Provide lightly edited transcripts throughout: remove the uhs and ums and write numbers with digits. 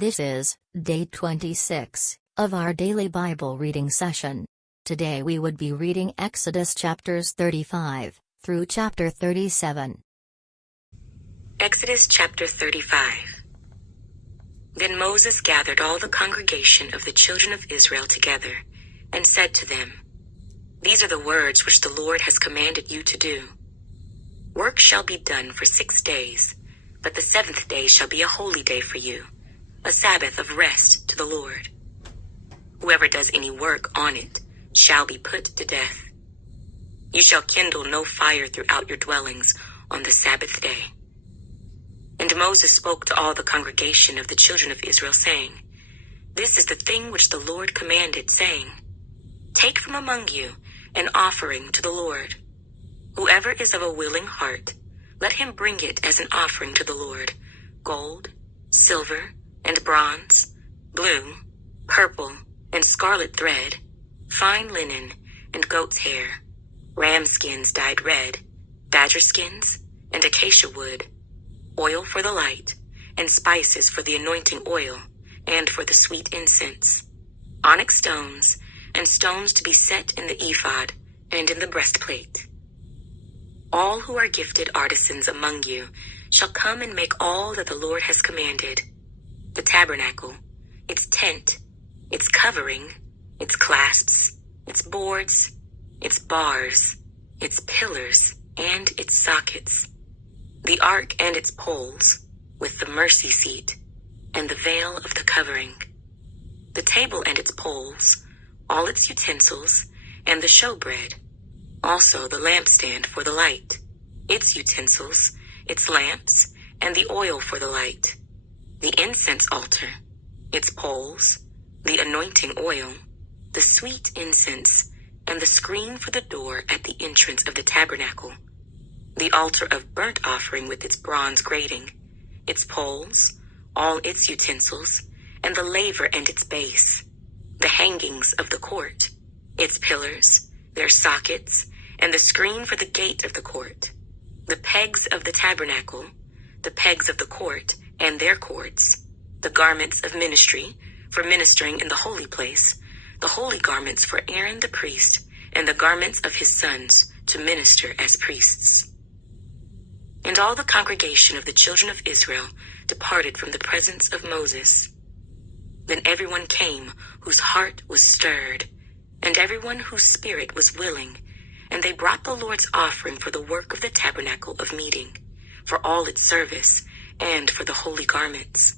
This is day 26 of our daily Bible reading session. Today we would be reading Exodus chapters 35 through chapter 37. Exodus chapter 35. Then Moses gathered all the congregation of the children of Israel together, and said to them, These are the words which the Lord has commanded you to do. Work shall be done for 6 days, but the seventh day shall be a holy day for you, a Sabbath of rest to the Lord. Whoever does any work on it shall be put to death. You shall kindle no fire throughout your dwellings on the Sabbath day. And Moses spoke to all the congregation of the children of Israel, saying, This is the thing which the Lord commanded, saying, Take from among you an offering to the Lord. Whoever is of a willing heart, let him bring it as an offering to the Lord, gold, silver, and bronze, blue, purple, and scarlet thread, fine linen, and goat's hair, ram skins dyed red, badger skins, and acacia wood, oil for the light, and spices for the anointing oil, and for the sweet incense, onyx stones, and stones to be set in the ephod and in the breastplate. All who are gifted artisans among you shall come and make all that the Lord has commanded: the tabernacle, its tent, its covering, its clasps, its boards, its bars, its pillars, and its sockets, the ark and its poles, with the mercy seat, and the veil of the covering, the table and its poles, all its utensils, and the showbread, also the lampstand for the light, its utensils, its lamps, and the oil for the light, the incense altar, its poles, the anointing oil, the sweet incense, and the screen for the door at the entrance of the tabernacle, the altar of burnt offering with its bronze grating, its poles, all its utensils, and the laver and its base, the hangings of the court, its pillars, their sockets, and the screen for the gate of the court, the pegs of the tabernacle, the pegs of the court and their cords, the garments of ministry for ministering in the holy place, the holy garments for Aaron the priest, and the garments of his sons to minister as priests. And all the congregation of the children of Israel departed from the presence of Moses. Then everyone came whose heart was stirred, and everyone whose spirit was willing, and they brought the Lord's offering for the work of the tabernacle of meeting, for all its service, and for the holy garments.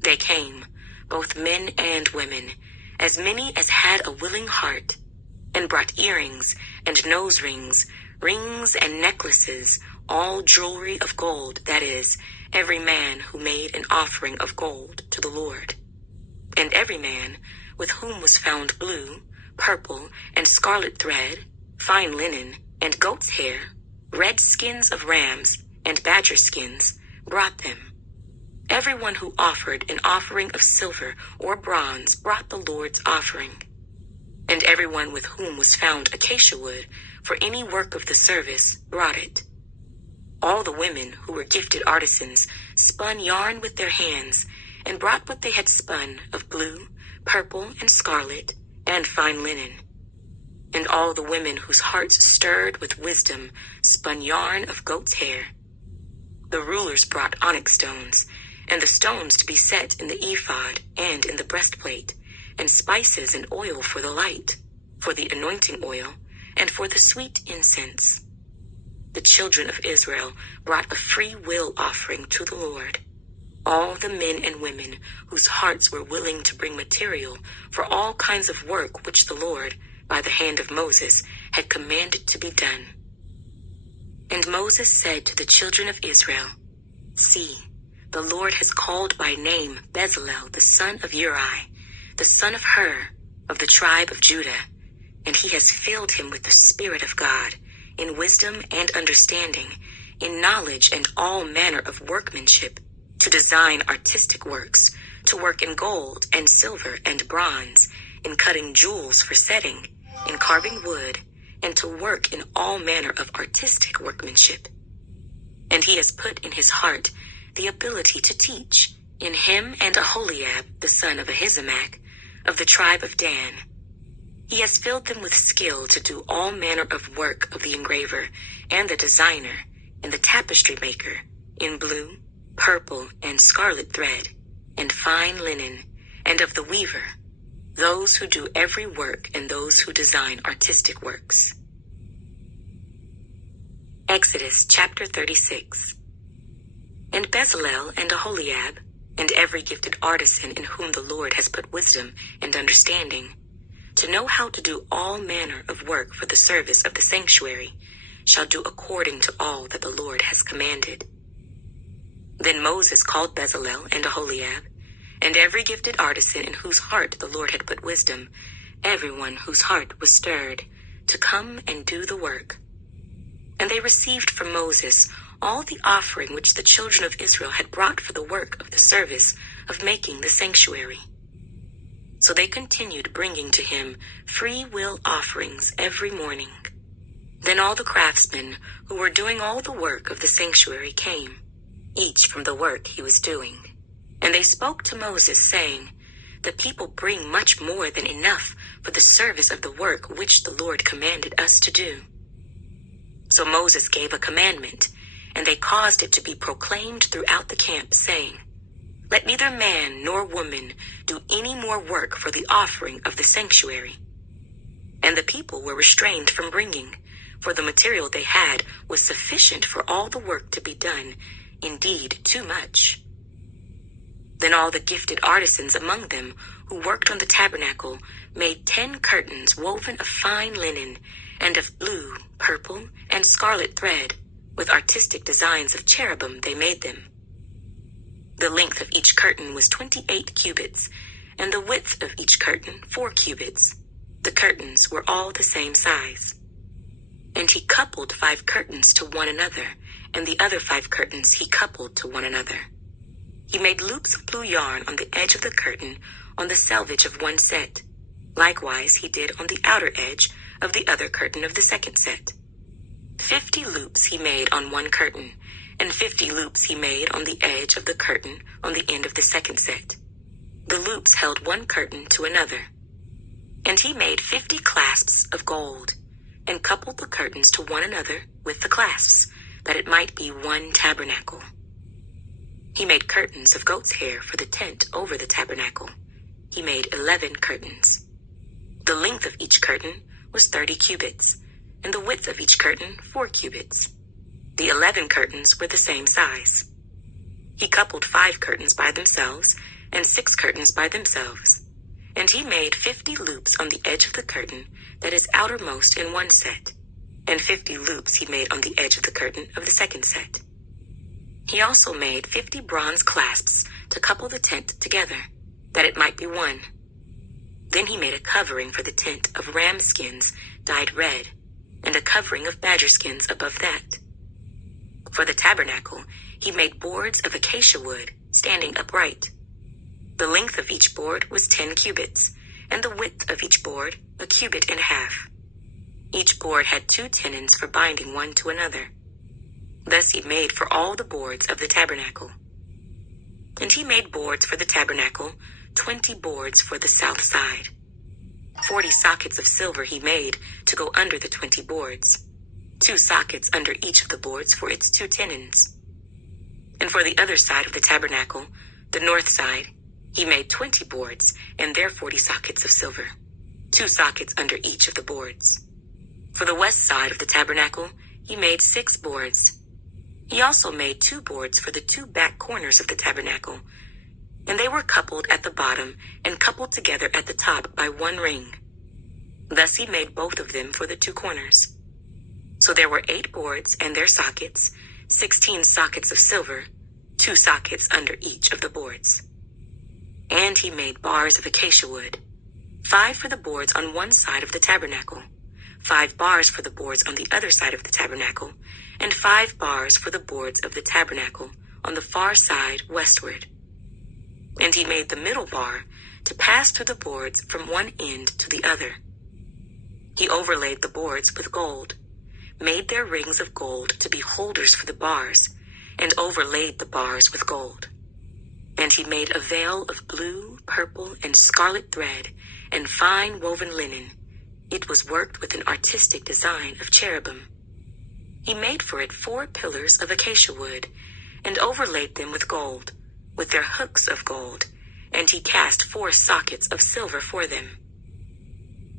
They came, both men and women, as many as had a willing heart, and brought earrings and nose rings, rings and necklaces, all jewelry of gold, that is, every man who made an offering of gold to the Lord. And every man with whom was found blue, purple, and scarlet thread, fine linen, and goat's hair, red skins of rams, and badger skins, brought them. Everyone who offered an offering of silver or bronze brought the Lord's offering. And everyone with whom was found acacia wood for any work of the service brought it. All the women who were gifted artisans spun yarn with their hands, and brought what they had spun of blue, purple, and scarlet, and fine linen. And all the women whose hearts stirred with wisdom spun yarn of goat's hair. The rulers brought onyx stones, and the stones to be set in the ephod and in the breastplate, and spices and oil for the light, for the anointing oil, and for the sweet incense. The children of Israel brought a free will offering to the Lord. All the men and women whose hearts were willing to bring material for all kinds of work which the Lord, by the hand of Moses, had commanded to be done. And Moses said to the children of Israel, See, the Lord has called by name Bezalel the son of Uri, the son of Hur, of the tribe of Judah, and he has filled him with the Spirit of God, in wisdom and understanding, in knowledge and all manner of workmanship, to design artistic works, to work in gold and silver and bronze, in cutting jewels for setting, in carving wood, and to work in all manner of artistic workmanship. And he has put in his heart the ability to teach, in him and Aholiab, the son of Ahisamach, of the tribe of Dan. He has filled them with skill to do all manner of work of the engraver, and the designer, and the tapestry maker, in blue, purple, and scarlet thread, and fine linen, and of the weaver, those who do every work and those who design artistic works. Exodus chapter 36. And Bezalel and Aholiab, and every gifted artisan in whom the Lord has put wisdom and understanding, to know how to do all manner of work for the service of the sanctuary, shall do according to all that the Lord has commanded. Then Moses called Bezalel and Aholiab, and every gifted artisan in whose heart the Lord had put wisdom, everyone whose heart was stirred, to come and do the work. And they received from Moses all the offering which the children of Israel had brought for the work of the service of making the sanctuary. So they continued bringing to him free will offerings every morning. Then all the craftsmen who were doing all the work of the sanctuary came, each from the work he was doing. And they spoke to Moses, saying, "The people bring much more than enough for the service of the work which the Lord commanded us to do." So Moses gave a commandment, and they caused it to be proclaimed throughout the camp, saying, "Let neither man nor woman do any more work for the offering of the sanctuary." And the people were restrained from bringing, for the material they had was sufficient for all the work to be done, indeed too much. Then all the gifted artisans among them who worked on the tabernacle made 10 curtains woven of fine linen, and of blue, purple, and scarlet thread. With artistic designs of cherubim they made them. The length of each curtain was 28 cubits, and the width of each curtain 4 cubits. The curtains were all the same size. And he coupled 5 curtains to one another, and the other 5 curtains he coupled to one another. He made loops of blue yarn on the edge of the curtain on the selvage of one set. Likewise he did on the outer edge of the other curtain of the second set. 50 loops he made on one curtain, and 50 loops he made on the edge of the curtain on the end of the second set. The loops held one curtain to another. And he made 50 clasps of gold, and coupled the curtains to one another with the clasps, that it might be one tabernacle. He made curtains of goat's hair for the tent over the tabernacle. He made 11 curtains. The length of each curtain was 30 cubits, and the width of each curtain 4 cubits. The 11 curtains were the same size. He coupled 5 curtains by themselves, and 6 curtains by themselves. And he made 50 loops on the edge of the curtain that is outermost in one set, and 50 loops he made on the edge of the curtain of the second set. He also made 50 bronze clasps to couple the tent together, that it might be one. Then he made a covering for the tent of ram skins dyed red, and a covering of badger skins above that. For the tabernacle, he made boards of acacia wood, standing upright. The length of each board was 10 cubits, and the width of each board 1.5 cubits. Each board had 2 tenons for binding one to another. Thus he made for all the boards of the tabernacle. And he made boards for the tabernacle, 20 boards for the south side. 40 sockets of silver he made to go under the 20 boards, 2 sockets under each of the boards for its 2 tenons. And for the other side of the tabernacle, the north side, he made 20 boards and their 40 sockets of silver, 2 sockets under each of the boards. For the west side of the tabernacle, he made 6 boards. He also made 2 boards for the 2 back corners of the tabernacle, and they were coupled at the bottom and coupled together at the top by 1 ring. Thus he made both of them for the 2 corners. So there were 8 boards and their sockets, 16 sockets of silver, 2 sockets under each of the boards. And he made bars of acacia wood, 5 for the boards on one side of the tabernacle, 5 bars for the boards on the other side of the tabernacle, and 5 bars for the boards of the tabernacle on the far side westward. And he made the middle bar to pass through the boards from one end to the other. He overlaid the boards with gold, made their rings of gold to be holders for the bars, and overlaid the bars with gold. And he made a veil of blue, purple, and scarlet thread, and fine woven linen. It was worked with an artistic design of cherubim. He made for it 4 pillars of acacia wood, and overlaid them with gold, with their hooks of gold, and he cast 4 sockets of silver for them.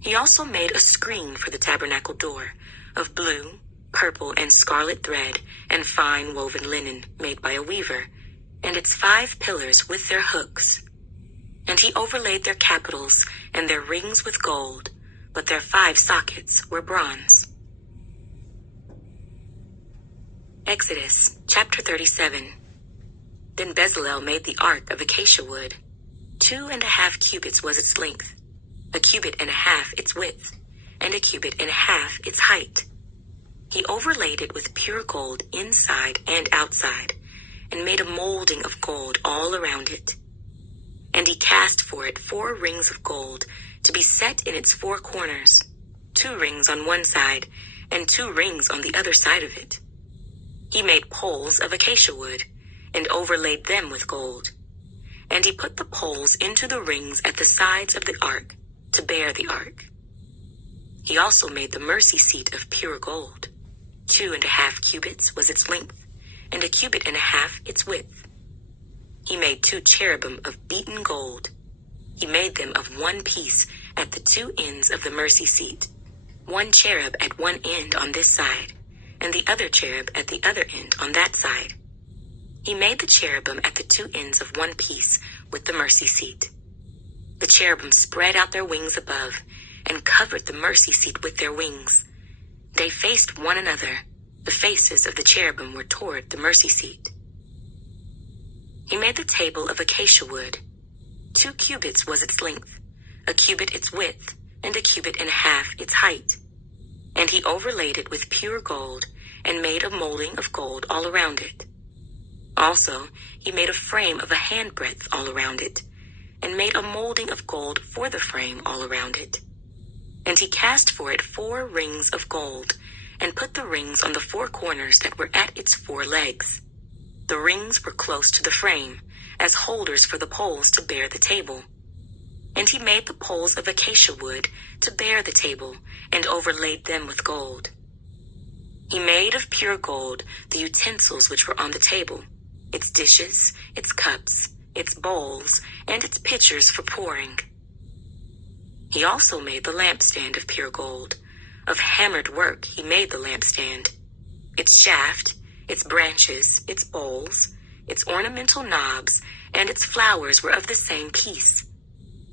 He also made a screen for the tabernacle door, of blue, purple, and scarlet thread, and fine woven linen, made by a weaver, and its 5 pillars with their hooks. And he overlaid their capitals and their rings with gold, but their 5 sockets were bronze. Exodus chapter 37. Then Bezalel made the ark of acacia wood. 2.5 cubits was its length, 1.5 cubits its width, and 1.5 cubits its height. He overlaid it with pure gold inside and outside, and made a molding of gold all around it. And he cast for it 4 rings of gold to be set in its 4 corners, 2 rings on one side, and 2 rings on the other side of it. He made poles of acacia wood, and overlaid them with gold. And he put the poles into the rings at the sides of the ark, to bear the ark. He also made the mercy seat of pure gold. 2.5 cubits was its length, and 1.5 cubits its width. He made 2 cherubim of beaten gold. He made them of one piece at the 2 ends of the mercy seat, 1 cherub at one end on this side, and the other cherub at the other end on that side. He made the cherubim at the 2 ends of one piece with the mercy seat. The cherubim spread out their wings above, and covered the mercy seat with their wings. They faced one another. The faces of the cherubim were toward the mercy seat. He made the table of acacia wood. 2 cubits was its length, 1 cubit its width, and 1.5 cubits its height. And he overlaid it with pure gold, and made a molding of gold all around it. Also, he made a frame of a handbreadth all around it, and made a molding of gold for the frame all around it. And he cast for it 4 rings of gold, and put the rings on the 4 corners that were at its 4 legs. The rings were close to the frame, as holders for the poles to bear the table. And he made the poles of acacia wood to bear the table, and overlaid them with gold. He made of pure gold the utensils which were on the table, its dishes, its cups, its bowls, and its pitchers for pouring. He also made the lampstand of pure gold. Of hammered work he made the lampstand. Its shaft, its branches, its bowls, its ornamental knobs, and its flowers were of the same piece.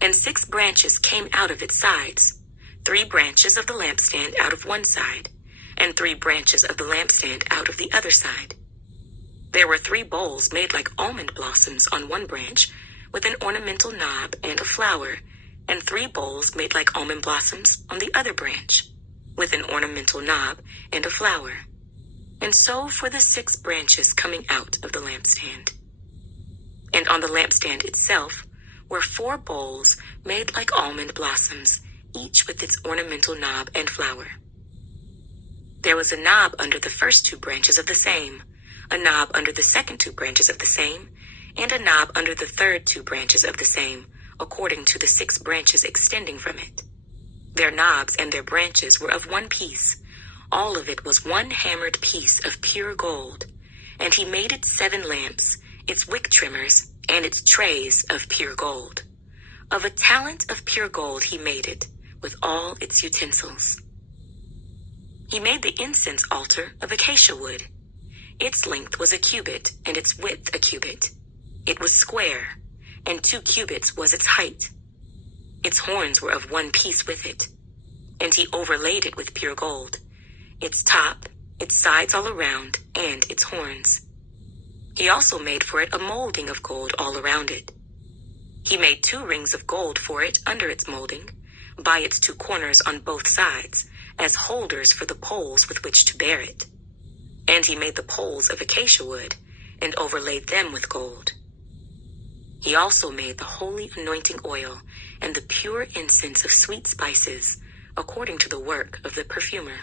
And 6 branches came out of its sides, 3 branches of the lampstand out of one side, and 3 branches of the lampstand out of the other side. There were 3 bowls made like almond blossoms on one branch, with an ornamental knob and a flower, and 3 bowls made like almond blossoms on the other branch, with an ornamental knob and a flower. And so for the 6 branches coming out of the lampstand. And on the lampstand itself were 4 bowls made like almond blossoms, each with its ornamental knob and flower. There was a knob under the first 2 branches of the same, a knob under the second 2 branches of the same, and a knob under the third 2 branches of the same, according to the 6 branches extending from it. Their knobs and their branches were of one piece. All of it was one hammered piece of pure gold. And he made it 7 lamps, its wick trimmers, and its trays of pure gold. Of a talent of pure gold he made it, with all its utensils. He made the incense altar of acacia wood. Its length was 1 cubit, and its width 1 cubit. It was square, and 2 cubits was its height. Its horns were of one piece with it, and he overlaid it with pure gold, its top, its sides all around, and its horns. He also made for it a molding of gold all around it. He made 2 rings of gold for it under its molding, by its 2 corners on both sides, as holders for the poles with which to bear it. And he made the poles of acacia wood, and overlaid them with gold. He also made the holy anointing oil, and the pure incense of sweet spices, according to the work of the perfumer.